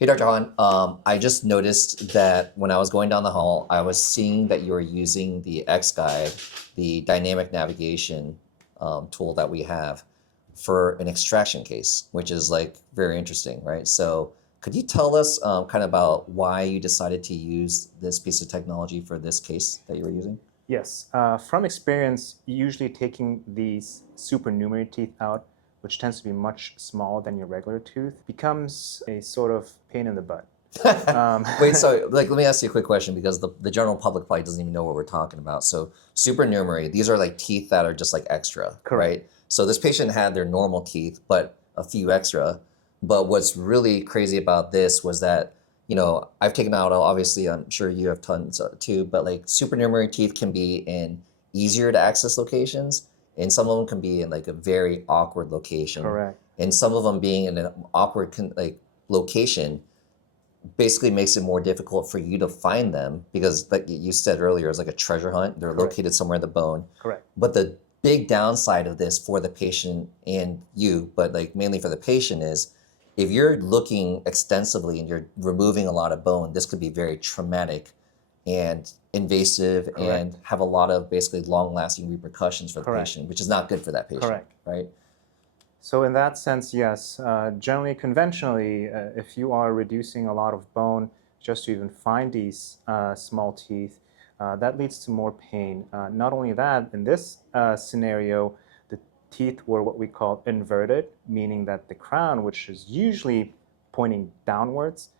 Hey, Dr. Han. I just noticed that when I was going down the hall, I was seeing that you were using the X Guide, the dynamic navigation tool that we have for an extraction case, which is like very interesting, right? So, could you tell us kind of about why you decided to use this piece of technology for this case that you were using? Yes, from experience, usually taking these supernumerary teeth out, which tends to be much smaller than your regular tooth, becomes a sort of pain in the butt. Um, Wait, so like, let me ask you a quick question because the general public probably doesn't even know what we're talking about. So, supernumerary, these are like teeth that are just like extra, Correct. right? So this patient had their normal teeth, but a few extra. But what's really crazy about this was that, I've taken out, obviously, I'm sure you have tons too, but like supernumerary teeth can be in easier to access locations, and some of them can be in like a very awkward location, Correct. and some of them being in an awkward like location basically makes it more difficult for you to find them because like you said earlier, it's like a treasure hunt. They're Correct. located somewhere in the bone. Correct. But the big downside of this for the patient and you, but like mainly for the patient, is if you're looking extensively and you're removing a lot of bone, this could be very traumatic and invasive Correct. and have a lot of basically long lasting repercussions for the Correct. patient, which is not good for that patient, Correct. right? So in that sense, yes, generally conventionally, if you are reducing a lot of bone just to even find these small teeth, that leads to more pain. Not only that, in this scenario, the teeth were what we call inverted, meaning that the crown, which is usually pointing downwards,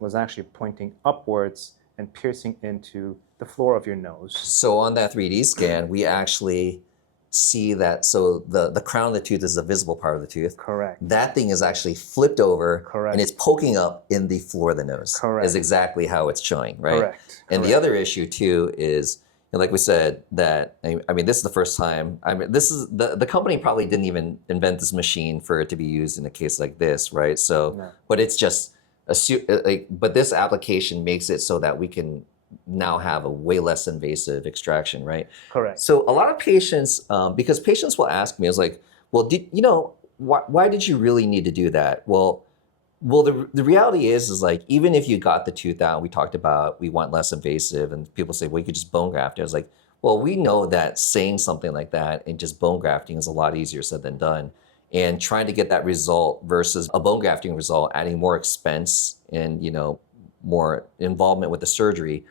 was actually pointing upwards and piercing into the floor of your nose. So on that 3D scan, we actually see that, so the crown of the tooth is the visible part of the tooth. Correct. That thing is actually flipped over Correct. and it's poking up in the floor of the nose. Correct. Is exactly how it's showing, right? Correct. And the Correct. other issue too is, like we said, that I mean, this is the first time. I mean, this is the company probably didn't even invent this machine for it to be used in a case like this, right? So, No. but it's just but this application makes it so that we can now have a way less invasive extraction, right? Correct. So a lot of patients, because patients will ask me, it's like, well, why did you really need to do that? Well, the reality is like, even if you got the tooth out, we talked about we want less invasive, and people say, well, you could just bone graft it. I was like, well, we know that saying something like that and just bone grafting is a lot easier said than done. And trying to get that result versus a bone grafting result, adding more expense and more involvement with the surgery,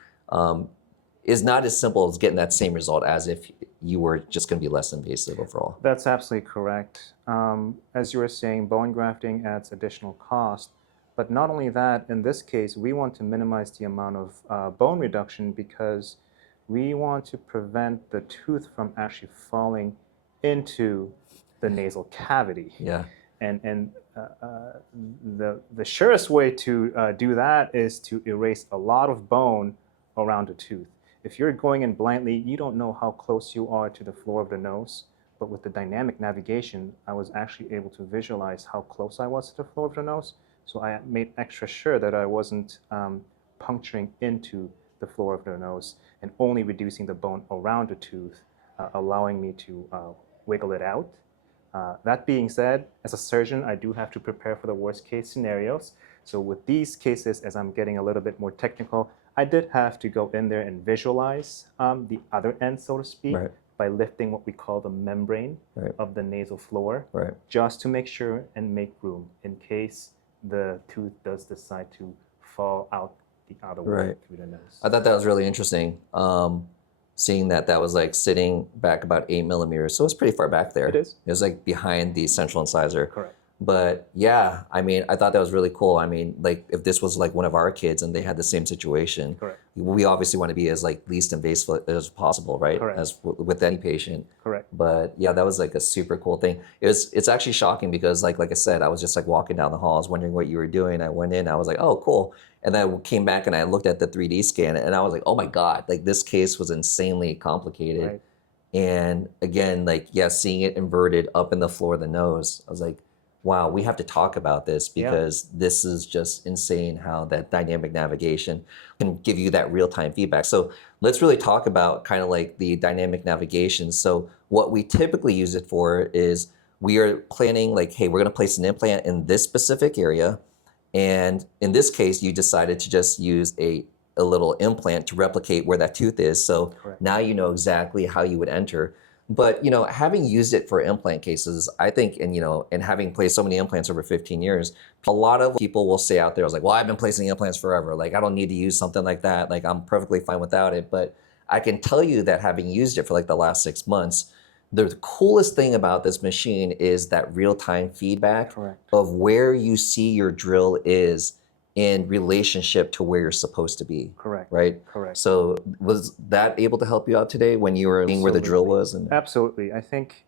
is not as simple as getting that same result as if you were just going to be less invasive overall. That's absolutely correct. As you were saying, bone grafting adds additional cost. But not only that, in this case, we want to minimize the amount of bone reduction because we want to prevent the tooth from actually falling into the nasal cavity. Yeah. And the surest way to do that is to erase a lot of bone around the tooth. If you're going in blindly, you don't know how close you are to the floor of the nose. But with the dynamic navigation, I was actually able to visualize how close I was to the floor of the nose. So I made extra sure that I wasn't puncturing into the floor of the nose and only reducing the bone around the tooth, allowing me to wiggle it out. That being said, as a surgeon, I do have to prepare for the worst case scenarios. So with these cases, as I'm getting a little bit more technical, I did have to go in there and visualize the other end, so to speak, Right. by lifting what we call the membrane Right. of the nasal floor, Right. just to make sure and make room in case the tooth does decide to fall out the other way Right. through the nose. I thought that was really interesting. Seeing that was like sitting back about 8 millimeters, so it's pretty far back there. It is. It was like behind the central incisor. Correct. But yeah, I mean, I thought that was really cool. I mean, like if this was like one of our kids and they had the same situation, Correct. we obviously want to be as like least invasive as possible, right? Correct. As with any patient. Correct. But yeah, that was like a super cool thing. It's actually shocking because like I said, I was just like walking down the hall, I was wondering what you were doing. I went in, I was like, oh, cool. And then I came back and I looked at the 3D scan and I was like, oh my God, like this case was insanely complicated. Right. And again, like, yeah, seeing it inverted up in the floor of the nose, I was like, wow, we have to talk about this because this is just insane how that dynamic navigation can give you that real-time feedback. So let's really talk about kind of like the dynamic navigation. So what we typically use it for is we are planning like, hey, we're going to place an implant in this specific area. And in this case, you decided to just use a little implant to replicate where that tooth is. So Correct. now you know exactly how you would enter. But having used it for implant cases, I think, and having placed so many implants over 15 years, a lot of people will say out there, I was like, well, I've been placing implants forever. Like, I don't need to use something like that. Like, I'm perfectly fine without it. But I can tell you that having used it for like the last 6 months, the coolest thing about this machine is that real-time feedback Correct. of where you see your drill is in relationship to where you're supposed to be. Correct. Right? Correct. So was that able to help you out today when you were seeing where the drill was? Absolutely. I think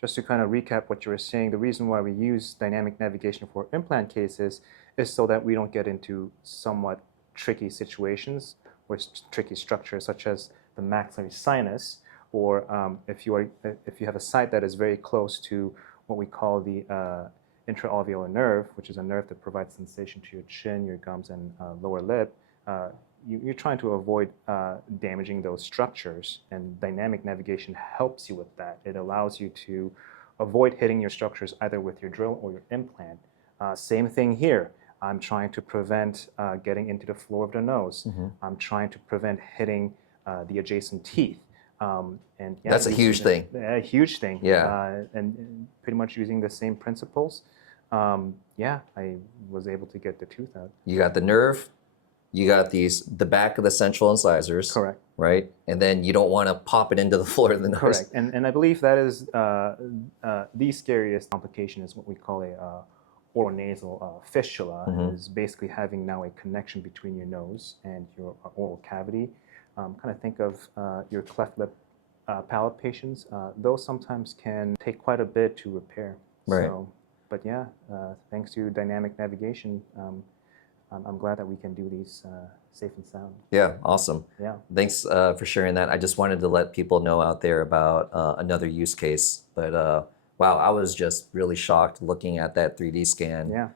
just to kind of recap what you were saying, the reason why we use dynamic navigation for implant cases is so that we don't get into somewhat tricky situations or tricky structures such as the maxillary sinus, or if you have a site that is very close to what we call the intraalveolar nerve, which is a nerve that provides sensation to your chin, your gums, and lower lip. You're trying to avoid damaging those structures, and dynamic navigation helps you with that. It allows you to avoid hitting your structures either with your drill or your implant. Same thing here. I'm trying to prevent getting into the floor of the nose. I'm trying to prevent hitting the adjacent teeth. And yeah, that's a huge thing. A huge thing. Yeah. And pretty much using the same principles. Yeah, I was able to get the tooth out. You got the nerve. You got the back of the central incisors. Correct. Right? And then you don't want to pop it into the floor of the nose. Correct. And I believe that is the scariest complication is what we call a oronasal fistula. Is basically having now a connection between your nose and your oral cavity. Kind of think of your cleft lip palate patients. Those sometimes can take quite a bit to repair. Right. So, but yeah, thanks to dynamic navigation, I'm glad that we can do these safe and sound. Yeah, awesome. Yeah. Thanks for sharing that. I just wanted to let people know out there about another use case. But wow, I was just really shocked looking at that 3D scan. Yeah.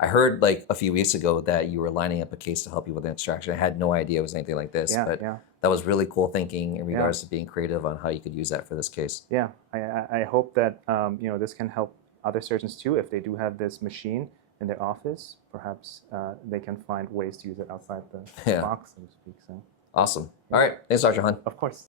I heard like a few weeks ago that you were lining up a case to help you with an extraction. I had no idea it was anything like this, Yeah, but yeah. that was really cool thinking in regards to being creative on how you could use that for this case. Yeah, I hope that this can help other surgeons too. If they do have this machine in their office, perhaps they can find ways to use it outside the box, so to speak. So Awesome. All right. Thanks, Dr. Hun. of course.